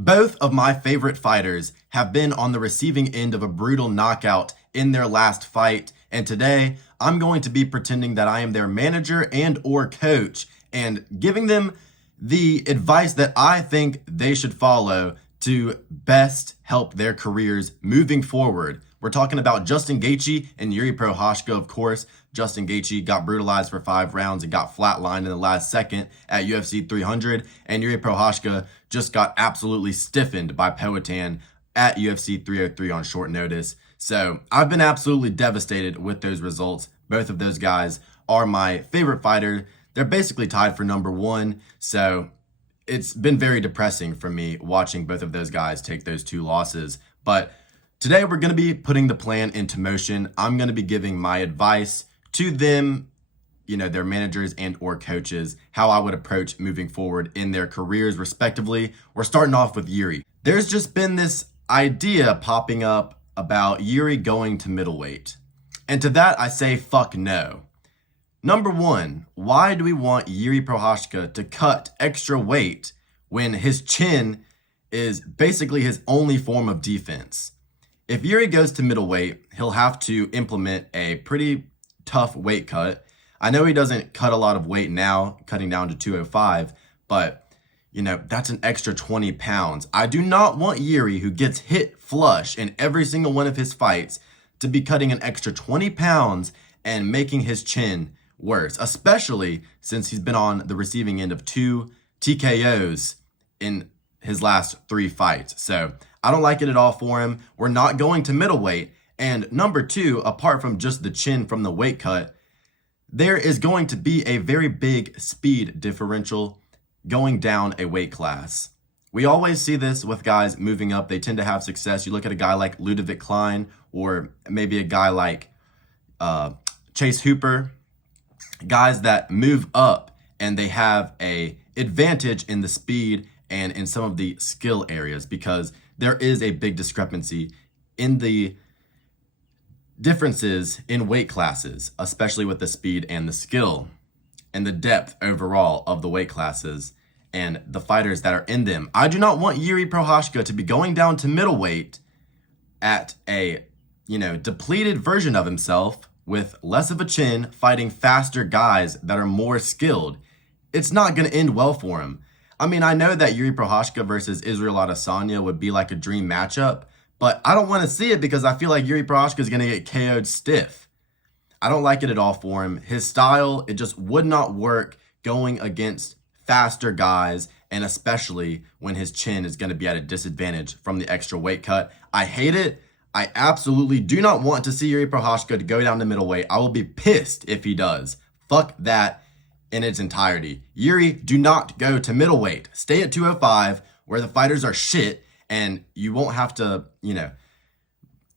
Both of my favorite fighters have been on the receiving end of a brutal knockout in their last fight, and today I'm going to be pretending that I am their manager and or coach and giving them the advice that I think they should follow to best help their careers moving forward. We're talking about Justin Gaethje and Yuri Proska, of course. Justin Gaethje got brutalized for 5 rounds and got flatlined in the last second at UFC 300. And Yuri Proska just got absolutely stiffened by Poatan at UFC 303 on short notice. So I've been absolutely devastated with those results. Both of those guys are my favorite fighter. They're basically tied for number 1. So it's been very depressing for me watching both of those guys take those 2 losses. But today we're going to be putting the plan into motion. I'm going to be giving my advice to them, their managers and or coaches, how I would approach moving forward in their careers respectively. We're starting off with Yuri. There's just been this idea popping up about Yuri going to middleweight. And to that I say fuck no. Number 1, why do we want Yuri Proska to cut extra weight when his chin is basically his only form of defense? If Yuri goes to middleweight, he'll have to implement a pretty tough weight cut. I know he doesn't cut a lot of weight now, cutting down to 205, but that's an extra 20 pounds. I do not want Yuri, who gets hit flush in every single one of his fights, to be cutting an extra 20 pounds and making his chin worse, especially since he's been on the receiving end of 2 TKOs in his last 3 fights. So I don't like it at all for him. We're not going to middleweight. And number 2, apart from just the chin from the weight cut, there is going to be a very big speed differential going down a weight class. We always see this with guys moving up. They tend to have success. You look at a guy like Ludovic Klein, or maybe a guy like Chase Hooper, guys that move up and they have a advantage in the speed and in some of the skill areas, because there is a big discrepancy in the differences in weight classes, especially with the speed and the skill and the depth overall of the weight classes and the fighters that are in them. I do not want Yuri Proska to be going down to middleweight at a, depleted version of himself with less of a chin, fighting faster guys that are more skilled. It's not going to end well for him. I mean, I know that Yuri Proska versus Israel Adesanya would be like a dream matchup, but I don't want to see it because I feel like Yuri Proska is going to get KO'd stiff. I don't like it at all for him. His style, it just would not work going against faster guys, and especially when his chin is going to be at a disadvantage from the extra weight cut. I hate it. I absolutely do not want to see Yuri Proska to go down to middleweight. I will be pissed if he does. Fuck that in its entirety. Yuri, do not go to middleweight. Stay at 205 where the fighters are shit and you won't have to,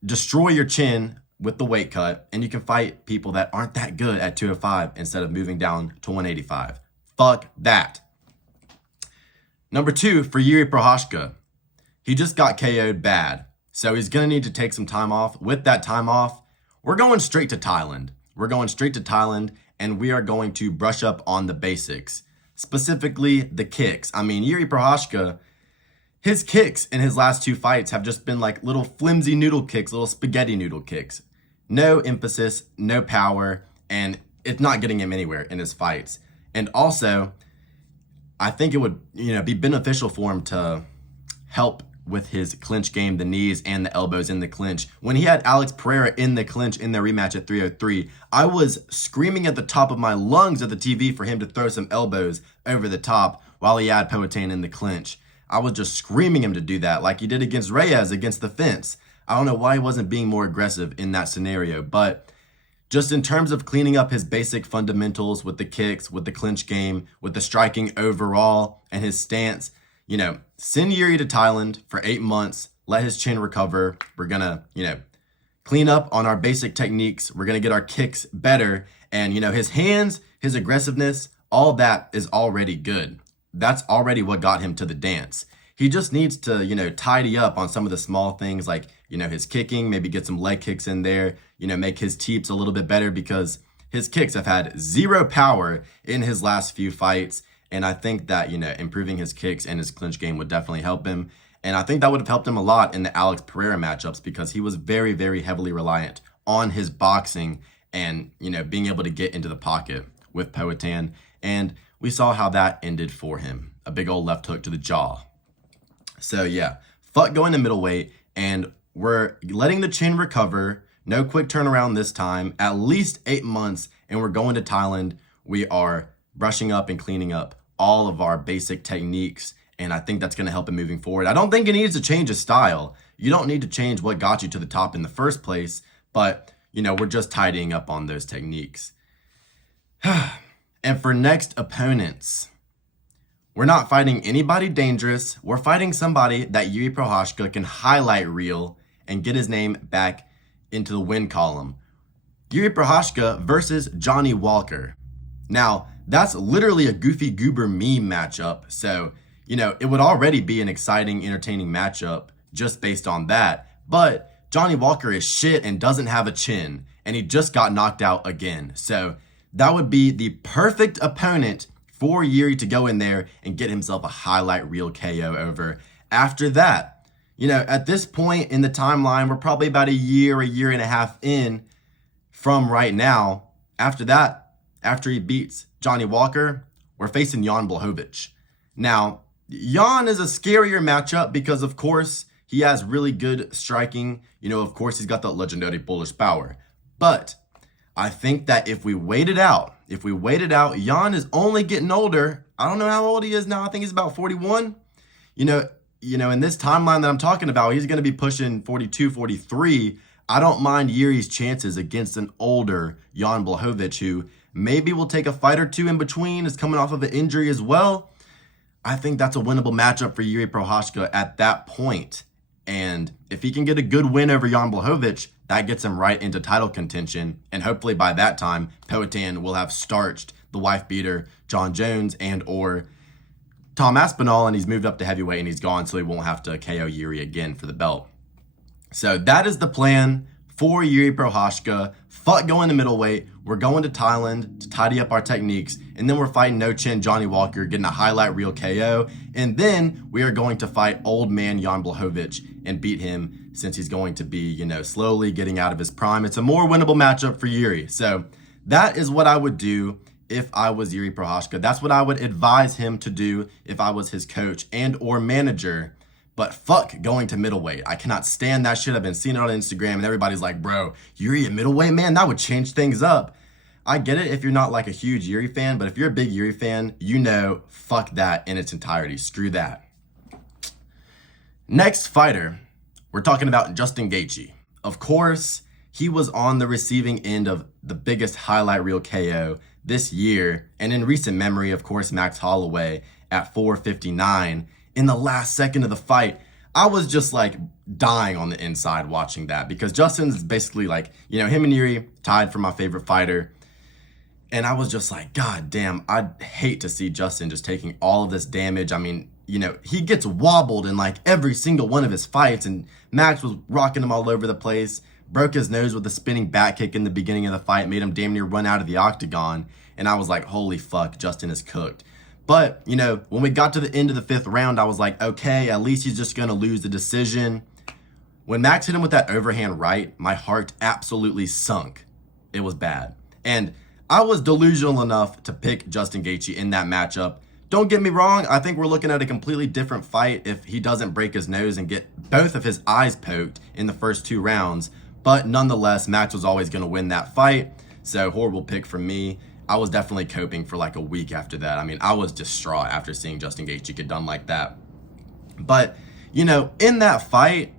destroy your chin with the weight cut, and you can fight people that aren't that good at 205 instead of moving down to 185. Fuck that. Number 2, for Yuri Proska, he just got KO'd bad, so he's going to need to take some time off. With that time off, we're going straight to Thailand. And we are going to brush up on the basics, specifically the kicks. I mean, Yuri Proska, his kicks in his last 2 fights have just been like little flimsy noodle kicks, little spaghetti noodle kicks. No emphasis, no power, and it's not getting him anywhere in his fights. And also, I think it would, be beneficial for him to help with his clinch game, the knees and the elbows in the clinch. When he had Alex Pereira in the clinch in their rematch at 303, I was screaming at the top of my lungs at the TV for him to throw some elbows over the top while he had Poatan in the clinch. I was just screaming him to do that like he did against Reyes against the fence. I don't know why he wasn't being more aggressive in that scenario, but just in terms of cleaning up his basic fundamentals with the kicks, with the clinch game, with the striking overall and his stance, send Yuri to Thailand for 8 months, let his chin recover. We're going to, clean up on our basic techniques. We're going to get our kicks better. And, his hands, his aggressiveness, all that is already good. That's already what got him to the dance. He just needs to, tidy up on some of the small things like, his kicking, maybe get some leg kicks in there, make his teeps a little bit better, because his kicks have had 0 power in his last few fights. And I think that, improving his kicks and his clinch game would definitely help him. And I think that would have helped him a lot in the Alex Pereira matchups because he was very, very heavily reliant on his boxing and, being able to get into the pocket with Poatan. And we saw how that ended for him. A big old left hook to the jaw. So yeah, fuck going to middleweight, and we're letting the chin recover. No quick turnaround this time. At least 8 months, and we're going to Thailand. We are brushing up and cleaning up all of our basic techniques, and I think that's going to help him moving forward. I don't think it needs to change his style. You don't need to change what got you to the top in the first place, but, we're just tidying up on those techniques. And for next opponents, we're not fighting anybody dangerous. We're fighting somebody that Yuri Proska can highlight reel and get his name back into the win column. Yuri Proska versus Johnny Walker. Now, that's literally a Goofy Goober meme matchup. So, it would already be an exciting, entertaining matchup just based on that. But Johnny Walker is shit and doesn't have a chin. And he just got knocked out again. So that would be the perfect opponent for Yuri to go in there and get himself a highlight reel KO over. After that, at this point in the timeline, we're probably about a year and a half in from right now. After that, after he beats Johnny Walker, we're facing Jan Blachowicz. Now, Jan is a scarier matchup because, of course, he has really good striking. Of course, he's got that legendary Polish power. But I think that if we wait it out, Jan is only getting older. I don't know how old he is now. I think he's about 41. In this timeline that I'm talking about, he's going to be pushing 42, 43. I don't mind Yuri's chances against an older Jan Blachowicz, who maybe will take a fight or two in between, is coming off of an injury as well. I think that's a winnable matchup for Yuri Prohaska at that point. And if he can get a good win over Jan Blachowicz, that gets him right into title contention. And hopefully by that time, Poatan will have starched the wife beater John Jones and or Tom Aspinall, and he's moved up to heavyweight and he's gone, so he won't have to KO Yuri again for the belt. So that is the plan for Yuri Prohaska. Fuck going to middleweight. We're going to Thailand to tidy up our techniques, and then we're fighting no chin Johnny Walker, getting a highlight reel KO, and then we are going to fight old man Jan Blachowicz and beat him since he's going to be, slowly getting out of his prime. It's a more winnable matchup for Yuri. So that is what I would do if I was Yuri Prohaska. That's what I would advise him to do if I was his coach and or manager. But fuck going to middleweight. I cannot stand that shit. I've been seeing it on Instagram and everybody's like, bro, Yuri at middleweight, man, that would change things up. I get it if you're not like a huge Yuri fan, but if you're a big Yuri fan, fuck that in its entirety. Screw that. Next fighter, we're talking about Justin Gaethje. Of course, he was on the receiving end of the biggest highlight reel KO this year. And in recent memory, of course, Max Holloway at 4:59. In the last second of the fight, I was just like dying on the inside watching that because Justin's basically like, him and Yuri tied for my favorite fighter. And I was just like, God damn, I'd hate to see Justin just taking all of this damage. I mean, he gets wobbled in like every single one of his fights, and Max was rocking him all over the place, broke his nose with a spinning back kick in the beginning of the fight, made him damn near run out of the octagon. And I was like, holy fuck, Justin is cooked. But, when we got to the end of the 5th round, I was like, okay, at least he's just going to lose the decision. When Max hit him with that overhand right, my heart absolutely sunk. It was bad. And I was delusional enough to pick Justin Gaethje in that matchup. Don't get me wrong, I think we're looking at a completely different fight if he doesn't break his nose and get both of his eyes poked in the first 2 rounds. But nonetheless, Max was always going to win that fight. So horrible pick from me. I was definitely coping for like a week after that. I mean, I was distraught after seeing Justin Gaethje get done like that. But, in that fight,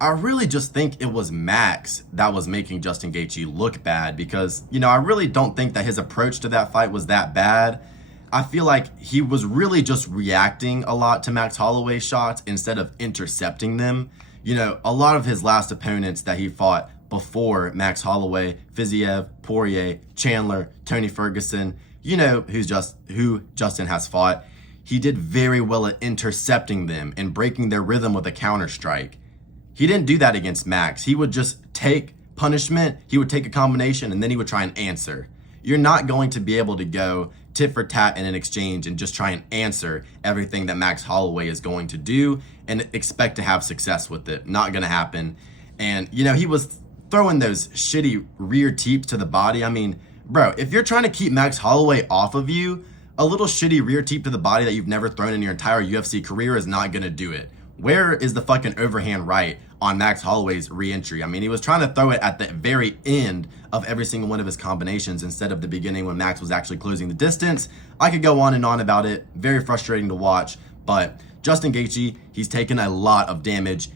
I really just think it was Max that was making Justin Gaethje look bad because, I really don't think that his approach to that fight was that bad. I feel like he was really just reacting a lot to Max Holloway's shots instead of intercepting them. A lot of his last opponents that he fought before Max Holloway, Fiziev, Poirier, Chandler, Tony Ferguson, who Justin has fought. He did very well at intercepting them and breaking their rhythm with a counter strike. He didn't do that against Max. He would just take punishment, he would take a combination, and then he would try and answer. you're not going to be able to go tit for tat in an exchange and just try and answer everything that Max Holloway is going to do and expect to have success with it. Not going to happen. And, you know, he was throwing those shitty rear teeps to the body. I mean, bro, if you're trying to keep Max Holloway off of you, a little shitty rear teep to the body that you've never thrown in your entire UFC career is not going to do it. Where is the fucking overhand right on Max Holloway's re-entry? I mean, he was trying to throw it at the very end of every single one of his combinations instead of the beginning when Max was actually closing the distance. I could go on and on about it. Very frustrating to watch. But Justin Gaethje, he's taken a lot of damage,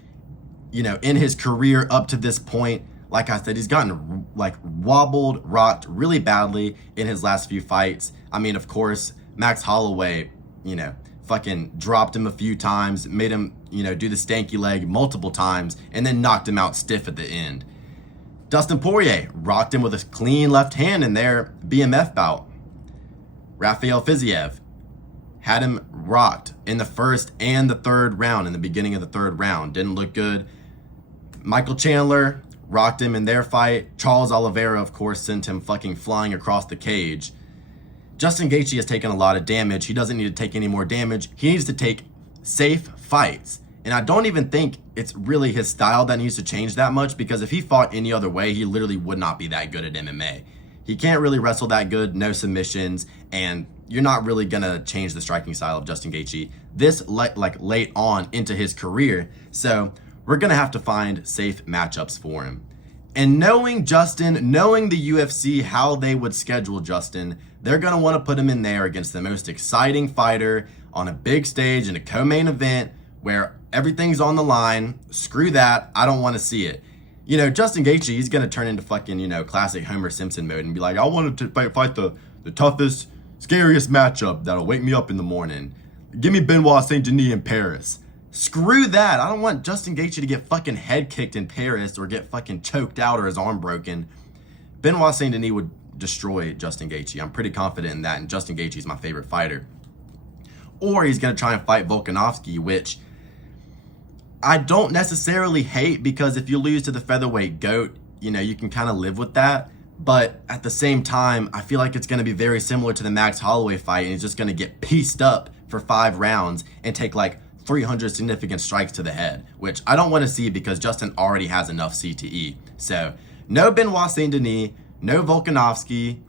you know, in his career up to this point. Like I said, he's gotten like wobbled, rocked really badly in his last few fights. I mean, of course, Max Holloway, you know, fucking dropped him a few times, made him, you know, do the stanky leg multiple times, and then knocked him out stiff at the end. Dustin Poirier rocked him with a clean left hand in their BMF bout. Rafael Fiziev had him rocked in the first and the third round, in the beginning of the third round. Didn't look good. Michael Chandler rocked him in their fight. Charles Oliveira, of course, sent him fucking flying across the cage. Justin Gaethje has taken a lot of damage. He doesn't need to take any more damage. He needs to take safe fights. And I don't even think it's really his style that needs to change that much, because if he fought any other way, he literally would not be that good at MMA. He can't really wrestle that good, no submissions, and you're not really going to change the striking style of Justin Gaethje this late on into his career. So we're going to have to find safe matchups for him. And knowing Justin, knowing the UFC, how they would schedule Justin, they're going to want to put him in there against the most exciting fighter on a big stage in a co-main event where everything's on the line. Screw that. I don't want to see it. You know, Justin Gaethje, he's going to turn into fucking, you know, classic Homer Simpson mode and be like, I wanted to fight the toughest, scariest matchup that'll wake me up in the morning. Give me Benoit Saint-Denis in Paris. Screw that. I don't want Justin Gaethje to get fucking head kicked in Paris or get fucking choked out or his arm broken. Benoit Saint-Denis would destroy Justin Gaethje. I'm pretty confident in that, and Justin Gaethje is my favorite fighter. Or he's going to try and fight Volkanovski, which I don't necessarily hate, because if you lose to the featherweight GOAT, you know, you can kind of live with that. But at the same time, I feel like it's going to be very similar to the Max Holloway fight, and he's just going to get pieced up for 5 rounds and take like 300 significant strikes to the head, which I don't want to see because Justin already has enough CTE. So no Benoit Saint-Denis, no Volkanovski,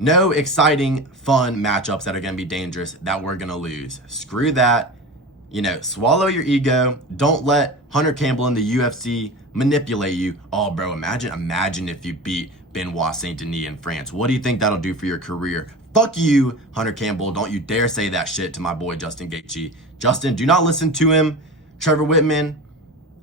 no exciting, fun matchups that are going to be dangerous that we're going to lose. Screw that. You know, swallow your ego. Don't let Hunter Campbell in the UFC manipulate you. Oh, bro, imagine if you beat Benoit Saint-Denis in France. What do you think that'll do for your career? Fuck you, Hunter Campbell. Don't you dare say that shit to my boy Justin Gaethje. Justin, do not listen to him. Trevor Whitman,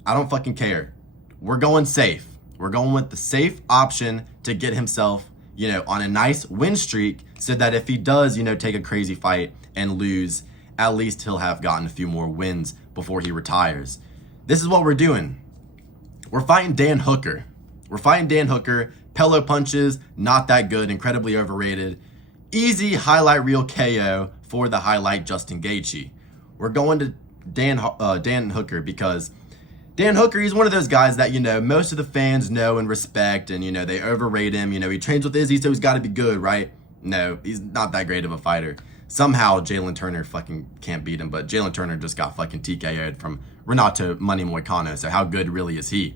I don't fucking care. We're going safe. We're going with the safe option to get himself, you know, on a nice win streak, so that if he does, you know, take a crazy fight and lose, at least he'll have gotten a few more wins before he retires. This is what we're doing. We're fighting Dan Hooker. Pello punches, not that good, incredibly overrated. Easy highlight reel KO for the highlight Justin Gaethje. We're going to Dan Hooker because Dan Hooker, he's one of those guys that, you know, most of the fans know and respect, and, you know, they overrate him. You know, he trains with Izzy, so he's got to be good, right? No, he's not that great of a fighter. Somehow Jalen Turner fucking can't beat him, but Jalen Turner just got fucking TKO'd from Renato Money Moicano, so how good really is he?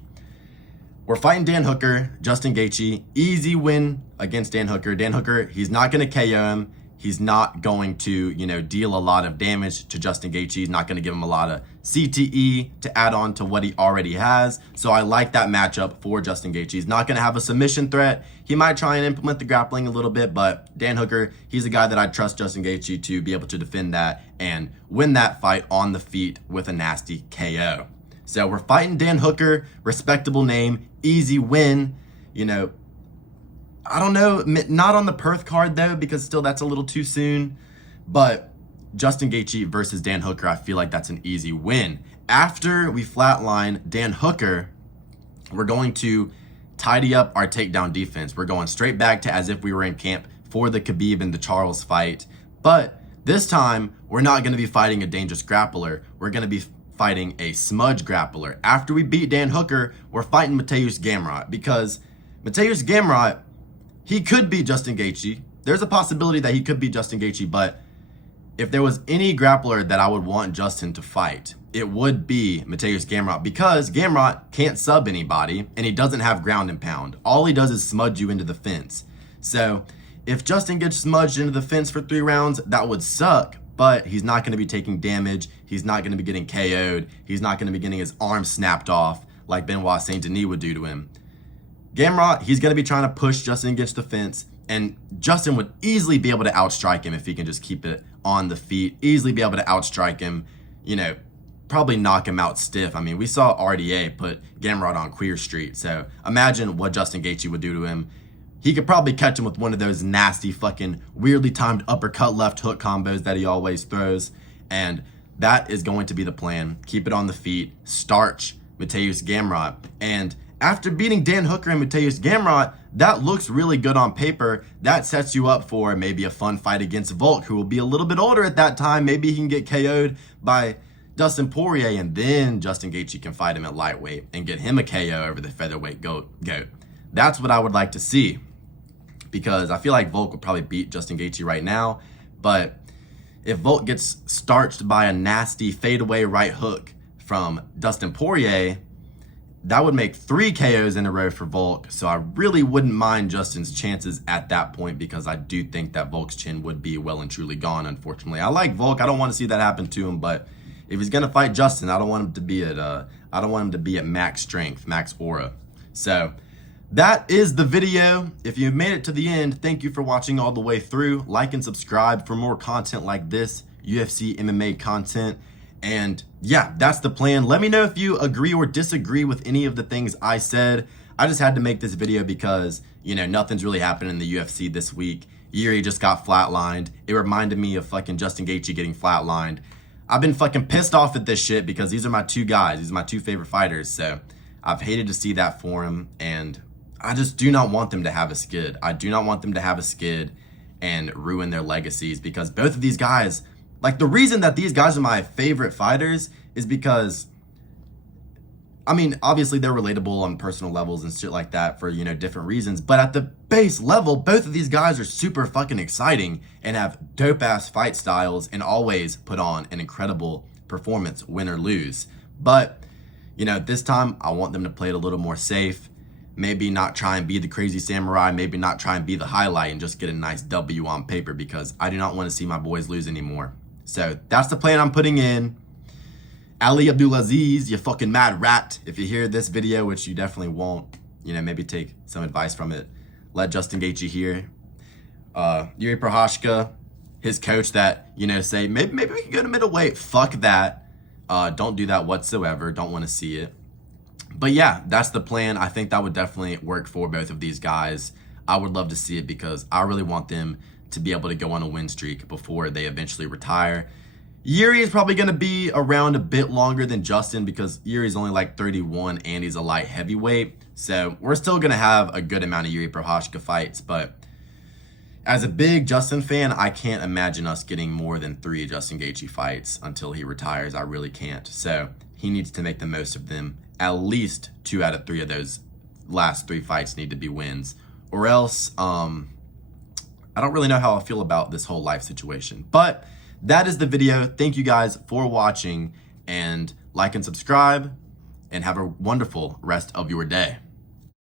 We're fighting Dan Hooker, Justin Gaethje. Easy win against Dan Hooker. Dan Hooker, he's not going to KO him. He's not going to, you know, deal a lot of damage to Justin Gaethje. He's not going to give him a lot of CTE to add on to what he already has. So I like that matchup for Justin Gaethje. He's not going to have a submission threat. He might try and implement the grappling a little bit, but Dan Hooker, he's a guy that I trust Justin Gaethje to be able to defend that and win that fight on the feet with a nasty KO. So we're fighting Dan Hooker, respectable name, easy win. You know, I don't know, not on the Perth card though, because still that's a little too soon. But Justin Gaethje versus Dan Hooker, I feel like that's an easy win. After we flatline Dan Hooker, we're going to tidy up our takedown defense. We're going straight back to as if we were in camp for the Khabib and the Charles fight. But this time, we're not going to be fighting a dangerous grappler. We're going to be fighting a smudge grappler. After we beat Dan Hooker, we're fighting Mateusz Gamrot, because Mateusz Gamrot, he could beat Justin Gaethje. There's a possibility that he could beat Justin Gaethje, but if there was any grappler that I would want Justin to fight, it would be Mateusz Gamrot, because Gamrot can't sub anybody and he doesn't have ground and pound. All he does is smudge you into the fence. So if Justin gets smudged into the fence for 3 rounds, that would suck, but he's not going to be taking damage. He's not going to be getting KO'd. He's not going to be getting his arm snapped off like Benoit Saint Denis would do to him. Gamrot, he's going to be trying to push Justin against the fence, and Justin would easily be able to outstrike him if he can just keep it on the feet, easily be able to outstrike him, you know, probably knock him out stiff. I mean, we saw RDA put Gamrot on Queer Street, so imagine what Justin Gaethje would do to him. He could probably catch him with one of those nasty fucking weirdly timed uppercut left hook combos that he always throws, and that is going to be the plan. Keep it on the feet, starch Mateusz Gamrot, and after beating Dan Hooker and Mateusz Gamrot, that looks really good on paper. That sets you up for maybe a fun fight against Volk, who will be a little bit older at that time. Maybe he can get KO'd by Dustin Poirier, and then Justin Gaethje can fight him at lightweight and get him a KO over the featherweight goat. That's what I would like to see, because I feel like Volk would probably beat Justin Gaethje right now, but if Volk gets starched by a nasty fadeaway right hook from Dustin Poirier, that would make 3 KOs in a row for Volk, so I really wouldn't mind Justin's chances at that point, because I do think that Volk's chin would be well and truly gone, unfortunately. I like Volk. I don't want to see that happen to him, but if he's going to fight Justin, I don't want him to be at max strength, max aura. So that is the video. If you made it to the end, thank you for watching all the way through. Like and subscribe for more content like this, UFC MMA content. And yeah, that's the plan. Let me know if you agree or disagree with any of the things I said. I just had to make this video because, you know, nothing's really happened in the UFC this week. Yuri just got flatlined. It reminded me of fucking Justin Gaethje getting flatlined. I've been fucking pissed off at this shit because these are my 2 guys. These are my 2 favorite fighters. So I've hated to see that for him. And I just do not want them to have a skid. I do not want them to have a skid and ruin their legacies, because both of these guys, like, the reason that these guys are my favorite fighters is because, I mean, obviously they're relatable on personal levels and shit like that for, you know, different reasons. But at the base level, both of these guys are super fucking exciting and have dope-ass fight styles and always put on an incredible performance, win or lose. But, you know, this time I want them to play it a little more safe. Maybe not try and be the crazy samurai. Maybe not try and be the highlight and just get a nice W on paper, because I do not want to see my boys lose anymore. So that's the plan I'm putting in. Ali Abdulaziz, you fucking mad rat. If you hear this video, which you definitely won't, you know, maybe take some advice from it. Let Justin Gaethje hear. Yuri Proska, his coach that, you know, say, maybe we can go to middleweight. Fuck that. Don't do that whatsoever. Don't want to see it. But yeah, that's the plan. I think that would definitely work for both of these guys. I would love to see it, because I really want them to be able to go on a win streak before they eventually retire. Yuri is probably going to be around a bit longer than Justin, because Yuri's only like 31 and he's a light heavyweight. So we're still going to have a good amount of Yuri Proska fights. But as a big Justin fan, I can't imagine us getting more than 3 Justin Gaethje fights until he retires. I really can't. So he needs to make the most of them. At least 2 out of 3 of those last 3 fights need to be wins. Or else, I don't really know how I feel about this whole life situation. But that is the video. Thank you guys for watching, and like and subscribe, and have a wonderful rest of your day.